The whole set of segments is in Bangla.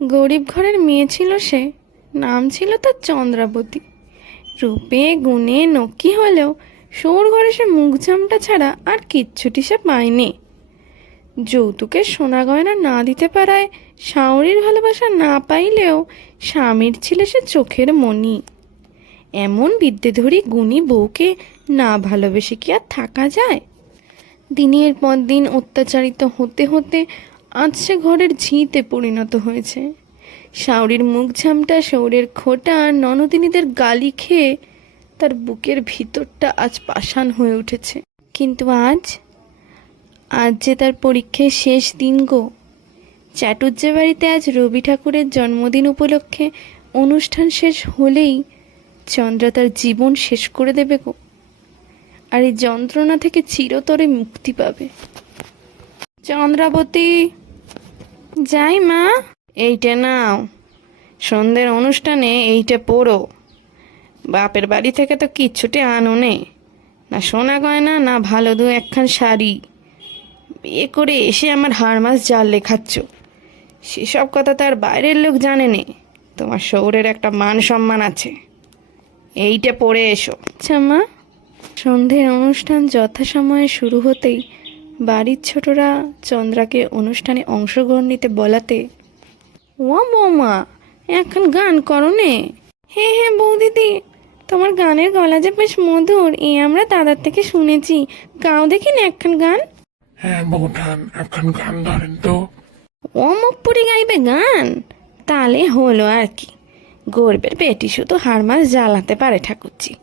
গরিব ঘরের মেয়ে ছিল সে, নাম ছিল তার চন্দ্রাবতী। রূপে গুণে নকি হলেও সৌর ঘরে সে মুখঝামটা ছাড়া আর কিচ্ছুটি সে পায়নি। যৌতুকের সোনা গয়না না দিতে পারায় শাওরির ভালোবাসা না পাইলেও স্বামীর ছিল সে চোখের মণি। এমন বিদ্যেধরী গুণী বউকে না ভালোবেসে কি আর থাকা যায়? দিনের পর দিন অত্যাচারিত হতে হতে আজ সে ঘরের ঝিঁতে পরিণত হয়েছে। শাওরির মুখঝামটা, শৌরের খোঁটা, ননদিনীদের গালি খেয়ে তার বুকের ভিতরটা আজ পাষাণ হয়ে উঠেছে। কিন্তু আজ যে তার পরীক্ষার শেষ দিন গো। চাটুজ্জে বাড়িতে আজ রবি ঠাকুরের জন্মদিন উপলক্ষে অনুষ্ঠান শেষ হলেই চন্দ্রা তার জীবন শেষ করে দেবে গো। আর এই যন্ত্রণা থেকে চিরতরে মুক্তি পাবে। চন্দ্রাবতী, যাই মা। এইটা নাও, সন্ধ্যের অনুষ্ঠানে এইটা পরো। বাপের বাড়ি থেকে তো কিচ্ছুটি আনো নে, না সোনা গয়না, না ভালো দু একখান শাড়ি। বিয়ে করে এসে আমার হাড় মাস জাল লেখাচ্ছ। সেসব কথা তার বাইরের লোক জানে নে। তোমার শহরের একটা মান সম্মান আছে, এইটা পরে এসো। আচ্ছা মা। সন্ধ্যের অনুষ্ঠান যথাসময়ে শুরু হতেই বাড়ির ছোটরা চন্দ্রাকে অনুষ্ঠানে অংশগ্রহণ নিতে বলাতে, ও বৌমা, এখন গান করো নে। হ্যাঁ হ্যাঁ বৌদিদি, তোমার গানের গলা যে বেশ মধুর, আমরা দাদার থেকে শুনেছি। গাও দেখি না একখান গান। হ্যাঁ বৌঠান, এখন গান ধরেন তো। ও মুখ পুরি গাইবে গান? তাহলে হলো আর কি। গর্বের বেটি শুধু হাড় মাস জ্বালাতে পারে ঠাকুরজি।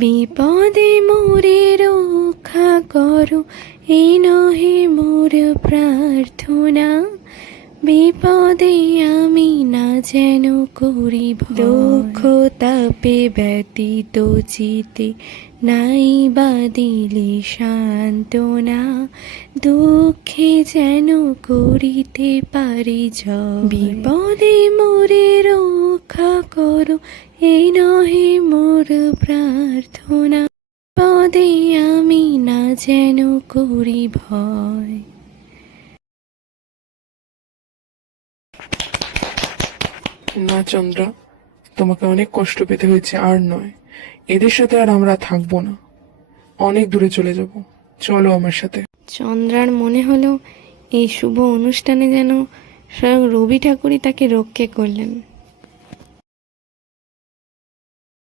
বিপদে মোরে রক্ষা করো, এই নহে মোর প্রার্থনা। বিপদে আমি না যেন করি দুঃখ তাপে ব্যতীত চিতে, নাই বা দিলে সান্ত্বনা। দুঃখে যেন করিতে পারি জয়। বিপদে মোরে রক্ষা করো, এই নহে মোর প্রার্থনা। বিপদে আমি না যেন করি ভয়। না চন্দ্রা, তোমাকে অনেক কষ্ট পেতে হয়েছে, আর নয়। এদের সাথে আর আমরা থাকবো না, অনেক দূরে চলে যাব। চলো আমার সাথে। চন্দ্রার মনে হলো এই শুভ অনুষ্ঠানে যেন স্বয়ং রবি ঠাকুরই তাকে রক্ষে করলেন।